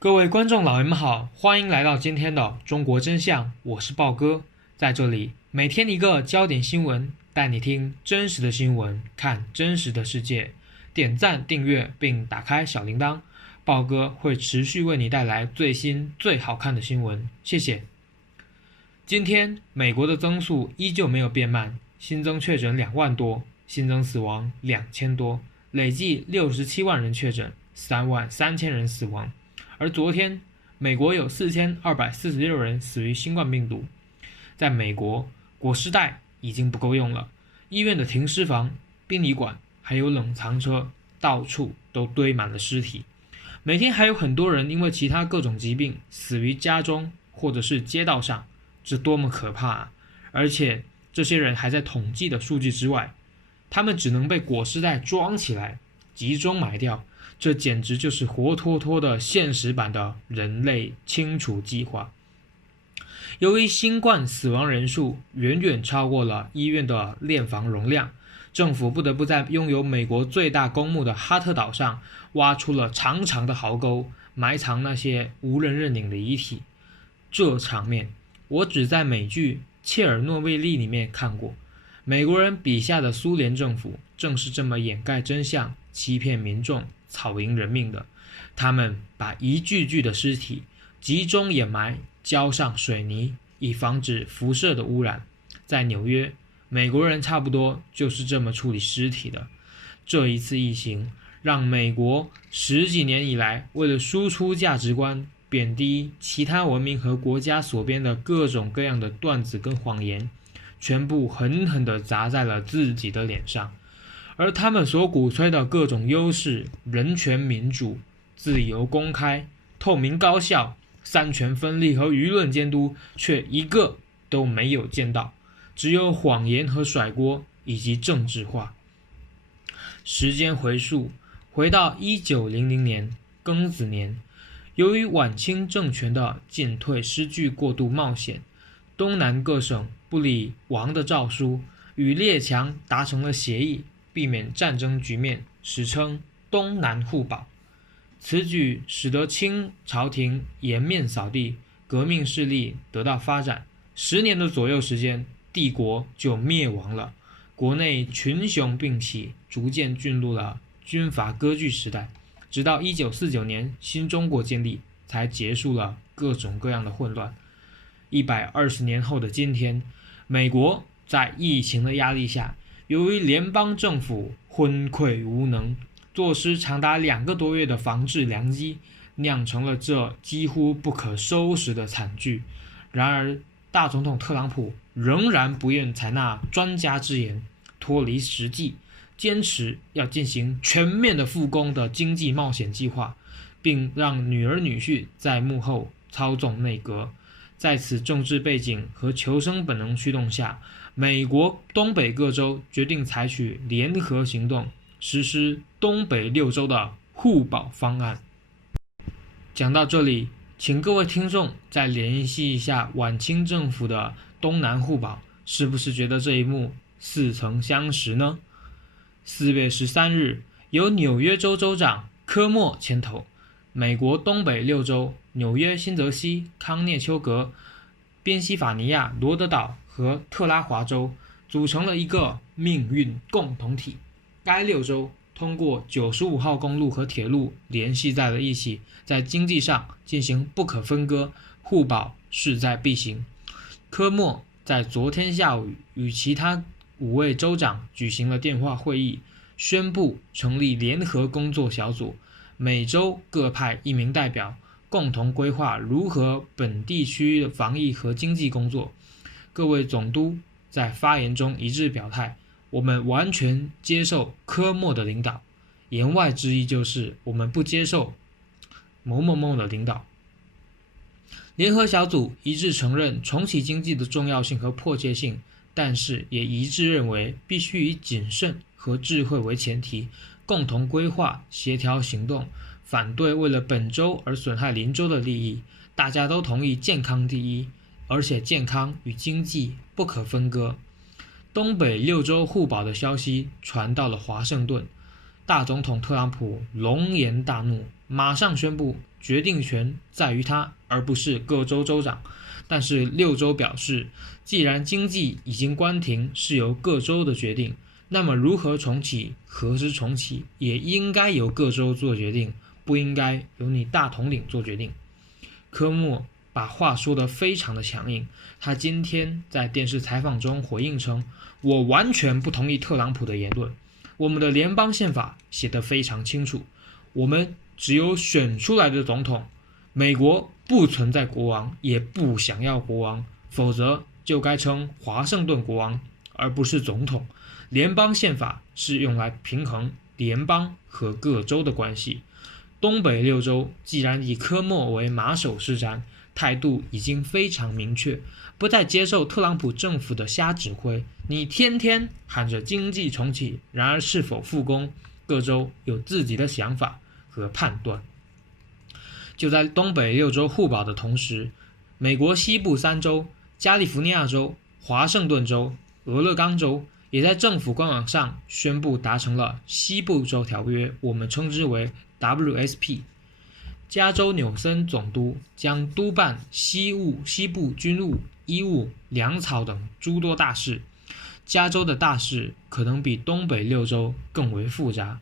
各位观众老爷们好，欢迎来到今天的中国真相，我是豹哥，在这里每天一个焦点新闻，带你听真实的新闻，看真实的世界。点赞、订阅并打开小铃铛，豹哥会持续为你带来最新最好看的新闻，谢谢。今天美国的增速依旧没有变慢，新增确诊2万多，新增死亡2000多，累计67万人确诊，3万3000人死亡。而昨天，美国有4246人死于新冠病毒。在美国，裹尸袋已经不够用了，医院的停尸房、殡仪馆还有冷藏车，到处都堆满了尸体。每天还有很多人因为其他各种疾病死于家中或者是街道上，这多么可怕啊！而且这些人还在统计的数据之外，他们只能被裹尸袋装起来，集中埋掉。这简直就是活脱脱的现实版的人类清除计划。由于新冠死亡人数远远超过了医院的殓房容量，政府不得不在拥有美国最大公墓的哈特岛上挖出了长长的壕沟，埋藏那些无人认领的遗体。这场面我只在美剧《切尔诺贝利》里面看过。美国人笔下的苏联政府正是这么掩盖真相、欺骗民众、草菅人命的。他们把一具具的尸体集中掩埋，浇上水泥，以防止辐射的污染。在纽约，美国人差不多就是这么处理尸体的。这一次疫情让美国10几年以来为了输出价值观，贬低其他文明和国家所编的各种各样的段子跟谎言，全部狠狠地砸在了自己的脸上。而他们所鼓吹的各种优势，人权民主、自由公开、透明高效、三权分立和舆论监督，却一个都没有见到，只有谎言和甩锅以及政治化。时间回溯回到1900年庚子年，由于晚清政权的进退失据过度冒险，东南各省不理王的诏书，与列强达成了协议，避免战争局面，史称东南互保。此举使得清朝廷颜面扫地，革命势力得到发展。10年的左右时间，帝国就灭亡了，国内群雄并起，逐渐进入了军阀割据时代。直到1949年新中国建立，才结束了各种各样的混乱。120年后的今天，美国在疫情的压力下，由于联邦政府昏聩无能，坐失长达2个多月的防治良机，酿成了这几乎不可收拾的惨剧。然而，大总统特朗普仍然不愿采纳专家之言，脱离实际，坚持要进行全面的复工的经济冒险计划，并让女儿女婿在幕后操纵内阁。在此政治背景和求生本能驱动下，美国东北各州决定采取联合行动，实施东北6州的互保方案。讲到这里，请各位听众再联系一下晚清政府的东南互保，是不是觉得这一幕似曾相识呢？4月13日，由纽约州州长科莫牵头，美国东北6州纽约、新泽西、康涅丘格、宾夕法尼亚、罗德岛和特拉华州组成了一个命运共同体。该6州通过95号公路和铁路联系在了一起，在经济上进行不可分割，互保势在必行。科莫在昨天下午与其他5位州长举行了电话会议，宣布成立联合工作小组，每州各派1名代表，共同规划如何本地区的防疫和经济工作。各位总督在发言中一致表态，我们完全接受科莫的领导，言外之意就是我们不接受某某某的领导。联合小组一致承认重启经济的重要性和迫切性，但是也一致认为必须以谨慎和智慧为前提，共同规划、协调行动，反对为了本州而损害邻州的利益。大家都同意健康第一，而且健康与经济不可分割。东北6州互保的消息传到了华盛顿，大总统特朗普龙颜大怒，马上宣布决定权在于他，而不是各州州长。但是6州表示，既然经济已经关停是由各州的决定，那么如何重启、何时重启也应该由各州做决定，不应该由你大统领做决定。科莫把话说得非常的强硬，他今天在电视采访中回应称，我完全不同意特朗普的言论，我们的联邦宪法写得非常清楚，我们只有选出来的总统，美国不存在国王，也不想要国王，否则就该称华盛顿国王，而不是总统。联邦宪法是用来平衡联邦和各州的关系。东北6州既然以科莫为马首是瞻，态度已经非常明确，不再接受特朗普政府的瞎指挥。你天天喊着经济重启，然而是否复工，各州有自己的想法和判断。就在东北6州互保的同时，美国西部3州加利福尼亚州、华盛顿州、俄勒冈州也在政府官网上宣布达成了西部州条约，我们称之为 WSP。 加州纽森总督将督办西部军务、医务、粮草等诸多大事。加州的大事可能比东北6州更为复杂。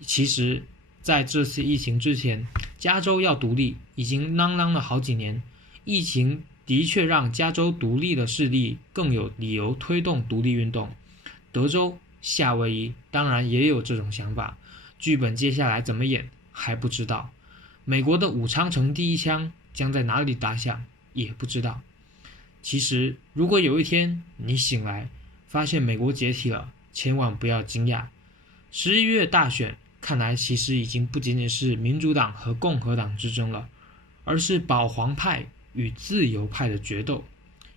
其实在这次疫情之前，加州要独立已经嚷嚷了好几年，疫情的确让加州独立的势力更有理由推动独立运动。德州、夏威夷当然也有这种想法，剧本接下来怎么演还不知道。美国的武昌城第一枪将在哪里打响也不知道。其实如果有一天你醒来发现美国解体了，千万不要惊讶。11月大选看来其实已经不仅仅是民主党和共和党之争了，而是保皇派与自由派的决斗，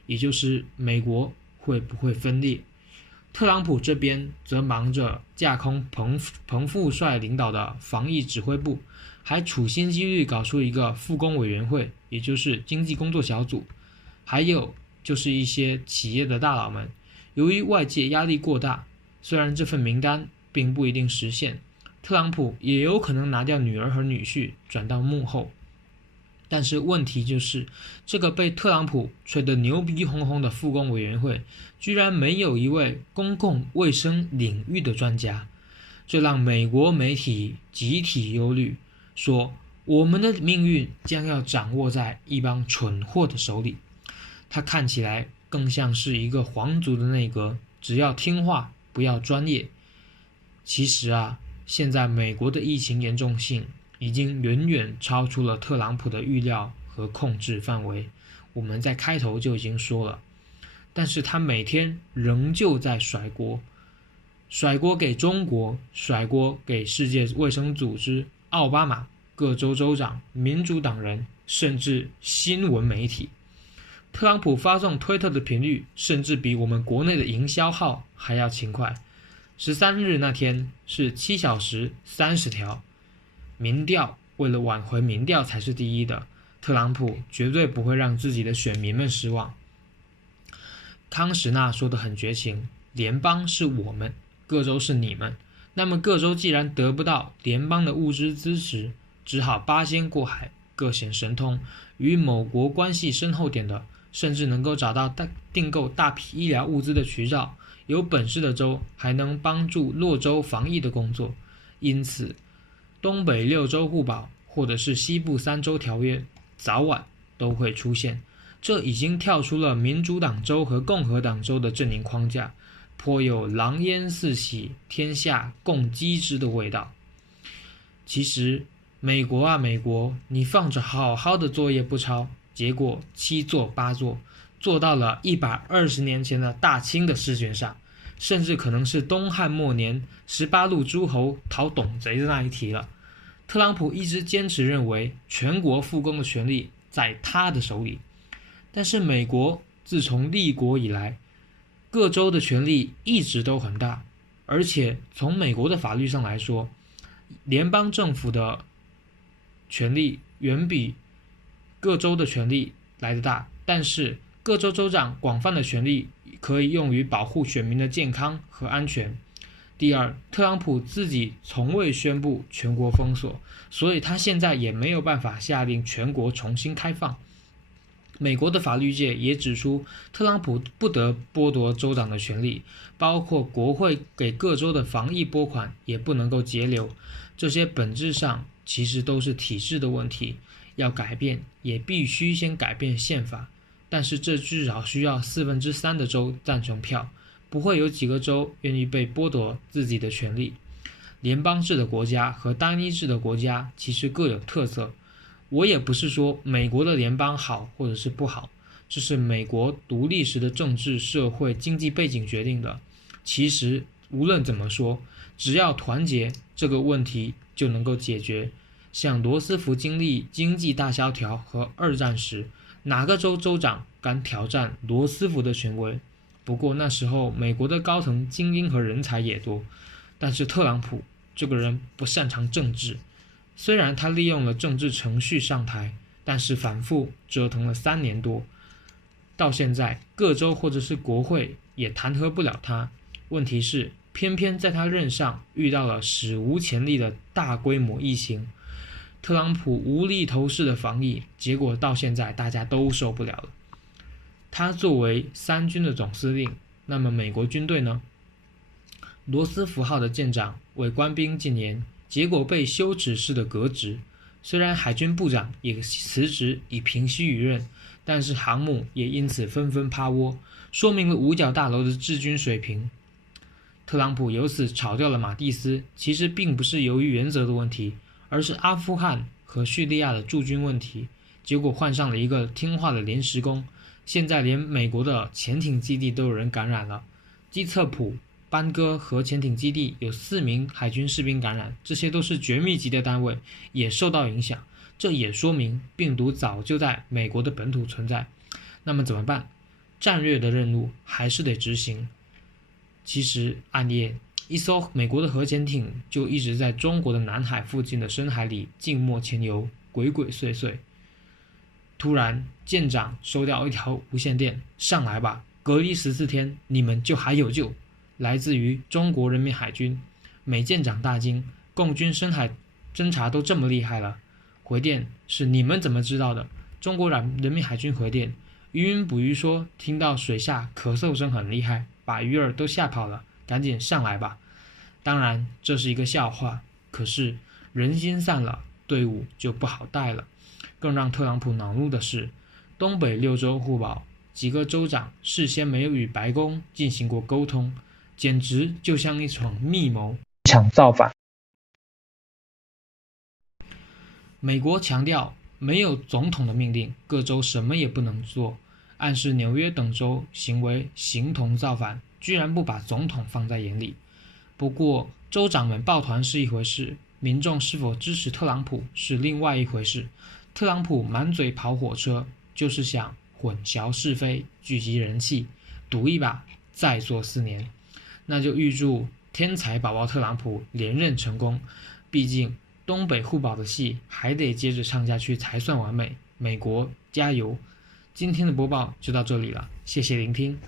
也就是美国会不会分裂。特朗普这边则忙着架空彭富帅领导的防疫指挥部，还处心积虑搞出一个复工委员会，也就是经济工作小组。还有就是一些企业的大佬们，由于外界压力过大，虽然这份名单并不一定实现，特朗普也有可能拿掉女儿和女婿转到幕后。但是问题就是，这个被特朗普吹得牛逼哄哄的复工委员会居然没有一位公共卫生领域的专家，这让美国媒体集体忧虑，说我们的命运将要掌握在一帮蠢货的手里。他看起来更像是一个皇族的内阁，只要听话不要专业。其实啊，现在美国的疫情严重性已经远远超出了特朗普的预料和控制范围，我们在开头就已经说了。但是他每天仍旧在甩锅给中国，甩锅给世界卫生组织、奥巴马、各州州长、民主党人，甚至新闻媒体。特朗普发送推特的频率甚至比我们国内的营销号还要勤快。13日那天是7小时30条。民调为了挽回民调才是第一的，特朗普绝对不会让自己的选民们失望。康什纳说得很绝情，联邦是我们，各州是你们。那么各州既然得不到联邦的物资支持，只好八仙过海，各显神通。与某国关系深厚点的，甚至能够找到订购大批医疗物资的渠道，有本事的州还能帮助落州防疫的工作。因此东北6州互保或者是西部3州条约早晚都会出现，这已经跳出了民主党州和共和党州的阵营框架，颇有狼烟四起，天下共击之的味道。其实美国啊美国，你放着好好的作业不抄，结果7做8做，做到了120年前的大清的试卷上，甚至可能是东汉末年18路诸侯讨董贼的那一题了。特朗普一直坚持认为全国复工的权利在他的手里，但是美国自从立国以来，各州的权力一直都很大，而且从美国的法律上来说，联邦政府的权力远比各州的权力来得大，但是各州州长广泛的权力可以用于保护选民的健康和安全。第二，特朗普自己从未宣布全国封锁，所以他现在也没有办法下令全国重新开放。美国的法律界也指出，特朗普不得剥夺州长的权利，包括国会给各州的防疫拨款也不能够截留。这些本质上其实都是体制的问题，要改变也必须先改变宪法，但是这至少需要3/4的州赞成票，不会有几个州愿意被剥夺自己的权利。联邦制的国家和单一制的国家其实各有特色，我也不是说美国的联邦好或者是不好，这是美国独立时的政治、社会、经济背景决定的。其实无论怎么说，只要团结，这个问题就能够解决。像罗斯福经历经济大萧条和二战时，哪个州州长敢挑战罗斯福的权威？不过那时候美国的高层精英和人才也多，但是特朗普这个人不擅长政治，虽然他利用了政治程序上台，但是反复折腾了3年多，到现在各州或者是国会也弹劾不了他。问题是偏偏在他任上遇到了史无前例的大规模疫情，特朗普无厘头式的防疫，结果到现在大家都受不了了。他作为3军的总司令，那么美国军队呢？罗斯福号的舰长为官兵禁言，结果被羞耻式的革职。虽然海军部长也辞职以平息舆论，但是航母也因此纷纷趴窝，说明了五角大楼的治军水平。特朗普由此炒掉了马蒂斯，其实并不是由于原则的问题，而是阿富汗和叙利亚的驻军问题。结果换上了一个听话的临时工，现在连美国的潜艇基地都有人感染了。基策普、班戈核潜艇基地有4名海军士兵感染，这些都是绝密级的单位，也受到影响。这也说明病毒早就在美国的本土存在。那么怎么办？战略的任务还是得执行。其实暗夜，一艘美国的核潜艇就一直在中国的南海附近的深海里静默潜游，鬼鬼祟祟。突然舰长收掉一条无线电，上来吧，隔离14天，你们就还有救。来自于中国人民海军。美舰长大惊，共军深海侦察都这么厉害了，回电是你们怎么知道的？中国人民海军回电，渔民捕鱼说听到水下咳嗽声很厉害，把鱼儿都吓跑了，赶紧上来吧。当然这是一个笑话，可是人心散了，队伍就不好带了。更让特朗普恼怒的是，东北6州互保，几个州长事先没有与白宫进行过沟通，简直就像一场密谋，一场造反。美国强调没有总统的命令，各州什么也不能做，暗示纽约等州行为形同造反，居然不把总统放在眼里。不过州长们抱团是一回事，民众是否支持特朗普是另外一回事。特朗普满嘴跑火车，就是想混淆是非，聚集人气，赌一把，再做4年。那就预祝天才宝宝特朗普连任成功，毕竟东北互保的戏还得接着唱下去才算完美。美国加油！今天的播报就到这里了，谢谢聆听。